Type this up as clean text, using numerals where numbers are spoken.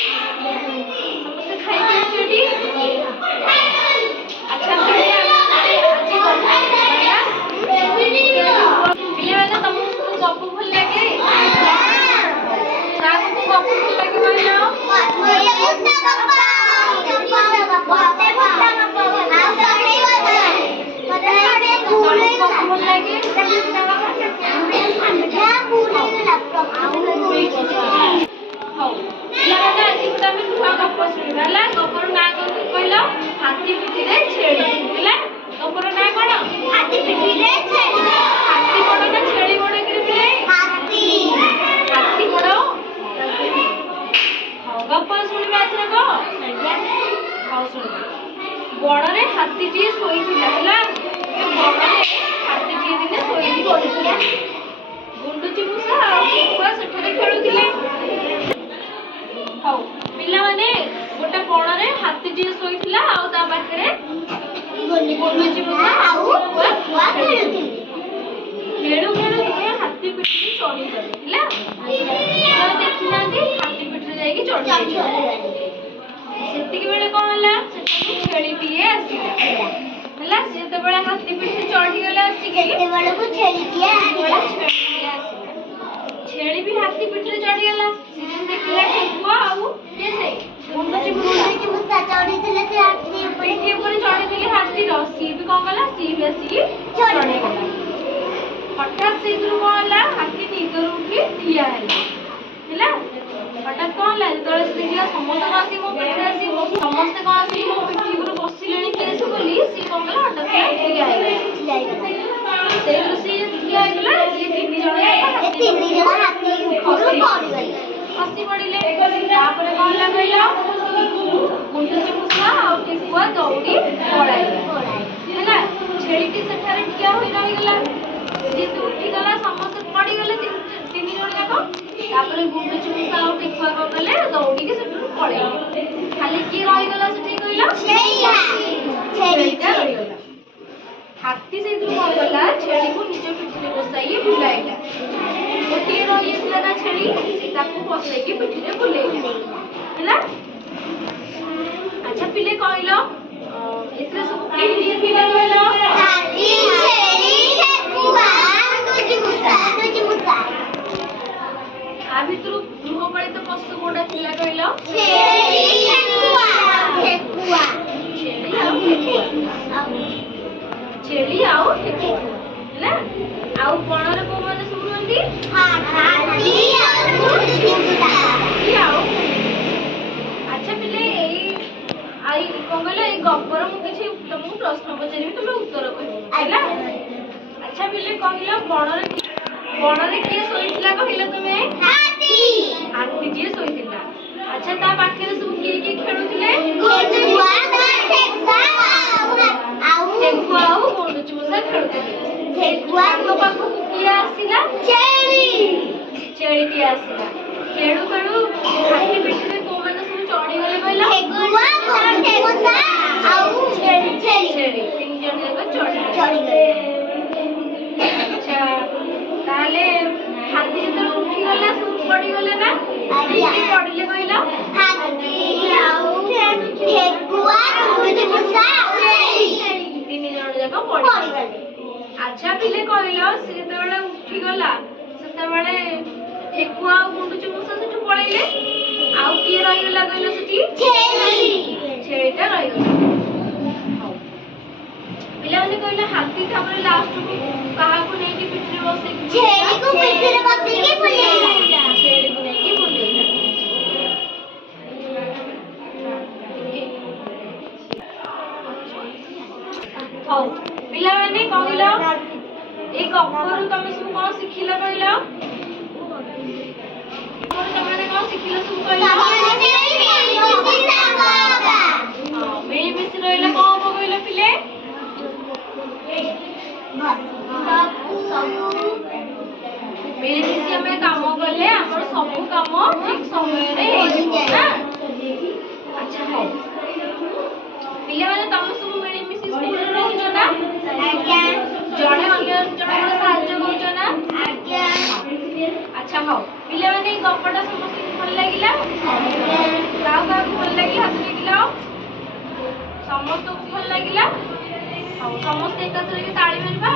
ସମସ୍ତେ ଖାଇକି ଆସିଛନ୍ତି। ଆଚ୍ଛା ପିଲାମାନେ ତମକୁ ଗପ ଭଲ ଲାଗେ? କାହାକୁ ଗପ ଭଲ ଲାଗେ କହିଲ? हाथी पिठीरे छेली ହେଲା ଗପର ନାଁ କଣ? ହାथी ପିठୀରେ ଛେଳି। ହାଥୀ ବଡ଼ ନା ଛେଳି ବଡ଼ କି ପିଲେ? ହାଥୀ। ହାଥୀ ବଡ଼। ହଉ ଗପ ଶୁଣିବା ଏଥରକ। ହଉ ଶୁଣିବା। ବଣରେ ହାତୀଟିଏ ଶୋଇଥିଲା ହେଲା। ବଣରେ ହାତୀଟିଏ ଦିନେ ଶୋଇକି ପଡ଼ିଥିଲା। ଗୁଣ୍ଡୁଚି ମୂଷା ଆଉ ଠେକୁଆ ସେଠାରେ ଖେଳୁଥିଲେ। ହଉ ପିଲାମାନେ ଗୋଟେ ବଣରେ ହାତୀଟିଏ ଶୋଇଥିଲା ଆଉ ତା ପାଖରେ ଗୁଣ୍ଡୁଚି ମୂଷା ଆଉ ଠେକୁଆ ଖେଳୁଥିଲେ। ଖେଳୁ ଖେଳୁ ଦୁହେଁ ହାତୀ ପିଠିରେ ଚଢ଼ିଗଲେ ହେଲା। ଦେଖିନାହାନ୍ତି ହାତୀ ପିଠିରେ ଯାଇକି ଚଢ଼ିଗଲେ। ସେତିକି ବେଳେ କଣ ହେଲା? ସେଠାକୁ ଛେଳିଟିଏ ଆସିଲା ହେଲା। ସେ ଯେତେବେଳେ ହାତୀ ପିଠିରେ ଚଢ଼ିଗଲେ ଆସିକି ଛେଳି ବି ହାତୀ ପିଠିରେ ଚଢ଼ିଗଲା। ସେ ଦେଖିଲା ଠେକୁଆ ଆଉ ଗୁଣ୍ଡୁଚି ମୂଷା ଚଢ଼ିଥିଲେ ସେ ହାତୀ ପିଠି ଉପରେ ଚଢ଼ିଥିଲେ ହାତୀର। ସିଏ ବି କଣ କଲା? ସିଏ ବି ଆସିକି ଚଢ଼ିଗଲା। ହଠାତ୍ ସେଇଥିରୁ କଣ ହେଲା? ହାତୀ ନିଦରୁ ଉଠି ଠିଆ ହେଲା। ହଠାତ୍ କଣ ହେଲା? ଯେତେବେଳେ ସେ ଦେଖିଲା ସମସ୍ତେ କଣ ଆସିକି ମୋ ପିଠିରେ ଆସିକି ସମସ୍ତେ କଣ ଆସିକି ମୋ ପିଠି ଉପରେ ବସିଲେଣି କେସ ବୋଲି ସିଏ କଣ କଲା? ହଠାତ୍ ଠିଆ ହେଇଗଲା। ସେଇଥିରୁ ସିଏ ଠିଆ ହେଇଗଲା। ସିଏ ତିନି ଜଣ ଖସି ପଡ଼ିଲେ। ତାପରେ କଣ ହେଲା କହିଲ? ଗୁଣ୍ଡୁଚି ମୂଷା ଆଉ ଠେକୁଆ ଦୌଡ଼ି ପଳାଇଲେ ହେଲା। ଛେଳିଟି ସେଠାରେ ଠିଆ ହୋଇ ରହିଗଲା। ଯେହେତୁ ଉଠିଗଲା ସମସ୍ତେ ପଡ଼ିଗଲେ ତିନି ଜଣ ଯାକ। ତାପରେ ଗୁଣ୍ଡୁଚି ମୂଷା ଆଉ ଠେକୁଆ କଣ କଲେ? ଦୌଡ଼ିକି ସେଠୁ ପଳେଇଲେ। ଖାଲି କିଏ ରହିଗଲା ସେଠି କହିଲ? ଛେଳିଟା ରହିଗଲା। ହାତୀ ସେଇଥିରୁ କଣ କଲା? ଛେଳିକୁ ନିଜ ପିଠିରେ ବସାଇ ବୁଲାଇଲା। ଗୋଟିଏ ରହିଯାଇଥିଲା ନା ଛେଳି, ତାକୁ ବସେଇକି ପିଠିରେ ବୁଲେଇଲା ହେଲା। ଆଚ୍ଛା ପିଲେ କହିଲ ଏଥିରେ ସବୁ କିଏ କିଏ ଥିଲା କହିଲ? ହାତୀ, ଛେଳି, ଠେକୁଆ, ଗୁଣ୍ଡୁଚି ମୂଷା। ଆ ଭିତରୁ ଗୃହପାଳିତ ପଶୁ କୋଉଟା ଥିଲା କହିଲ? ଛେଳି, ଠେକୁଆ। ଛେଳି ଆଉ ଠେକୁଆ ହେଲା। ଆଉ ବଣରେ କୋଉମାନେ ସବୁ ରୁହନ୍ତି? ହାତୀ ଆଉ ଗୁଣ୍ଡୁଚି ମୂଷା। ଆଚ୍ଛା ପିଲେ କଣ କହିଲ? ଏଇ ଗପର ମୁଁ କିଛି ତମକୁ ପ୍ରଶ୍ନ ପଚାରିବି, ତମେ ଉତ୍ତର କହିବ ହେଲା। ଆଚ୍ଛା ପିଲେ କହିଲ ବଣରେ କିଏ ଶୋଇଥିଲା କହିଲ ତମେ? ହାତୀଟିଏ ଶୋଇଥିଲା। ଆଚ୍ଛା ତା ପାଖରେ ସବୁ କିଏ କିଏ ଖେଳୁଥିଲେ? ଠେକୁଆ ଆଉ ଗୁଣ୍ଡୁଚି ମୂଷା ଖେଳୁଥିଲେ। ଠେକୁଆଙ୍କ ପାଖକୁ କିଏ ଆସିଲା? ଛେଳିଟିଏ ଆସିଲା। ଖେଳୁ ଖେଳୁ ହାତୀ ପିଠିରେ କୋଉମାନେ ସବୁ ଚଢ଼ିଗଲେ କହିଲ? ଛେଳି ତିନି ଜଣ ଯାକ ଚଢ଼ିଗଲେ। ଆଚ୍ଛା ତାହେଲେ ହାତୀ ଯେତେବେଳେ ଉଠିଗଲା ସବୁ ପଡ଼ିଗଲେ ନା? କିଏ ପଡ଼ିଲେ କହିଲ? ତିନି ଜଣ ଯାକ ପଡ଼ିଗଲେ। ଆଚ୍ଛା ପିଲେ କହିଲ ସେ ଯେତେବେଳେ ଉଠିଗଲା ସେତେବେଳେ ଠେକୁଆ ଆଉ ଗୁଣ୍ଡୁଚି ମୂଷା ସେଠୁ ପଳେଇଲେ। ଆଉ କିଏ ରହିଗଲା କହିଲ ସେଠି? ଛେଳିଟା ରହିଗଲା। ହଉ ପିଲାମାନେ କହିଲେ ହାତୀ ତାପରେ ଲାଷ୍ଟକୁ କାହାକୁ ନେଇକି ପିଠିରେ ବସେଇକି? ଛେଳିକୁ ବୁଲେଇଲା। ହଉ ପିଲାମାନେ କହିଲ ଏଇ ଗପରୁ ତମେ ସବୁ କଣ ଶିଖିଲ କହିଲ? ତମେ କଣ ଶିଖିଲ ସବୁ କହିଲ? ମିଳିମିଶି ରହିଲେ କଣ ହବ କହିଲ ପିଲେ? ମିଳିମିଶି ଆମେ କାମ କଲେ ଆମର ସବୁ କାମ ଠିକ ସମୟରେ ହେଇଯିବ ନା। ଆଚ୍ଛା ହଉ ପିଲାମାନେ ତମେ ସବୁ ମିଳିମିଶି ସ୍କୁଲରେ ରହୁଛ ନା? ଜଣେ ଅନ୍ୟ ଜଣଙ୍କର ସାହାଯ୍ୟ କରୁଛ ନା? ଆଚ୍ଛା ହଉ ପିଲାମାନେ ଏଇ ଗପଟା ସମସ୍ତଙ୍କୁ ଭଲ ଲାଗିଲା? କାହାକୁ କାହାକୁ ଭଲ ଲାଗିଲା ହାତ ଟେକିଲ? ସମସ୍ତଙ୍କୁ ଭଲ ଲାଗିଲା? ହଉ ସମସ୍ତେ ଏକାଥରକେ ତାଳି ମାରିବା।